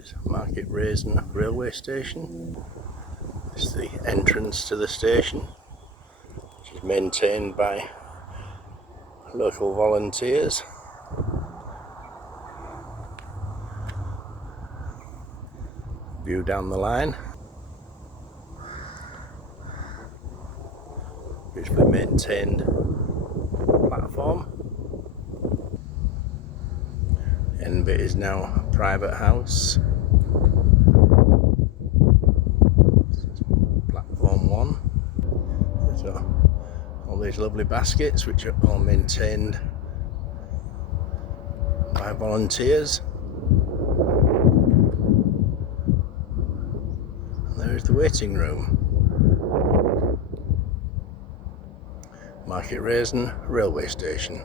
This is Rasen railway station. This is the entrance to the station, which is maintained by local volunteers. View down the line. Beautifully maintained platform. End bit is now a private house. This is platform 1. There's all these lovely baskets which are all maintained by volunteers. And there is the waiting room. Rasen railway station.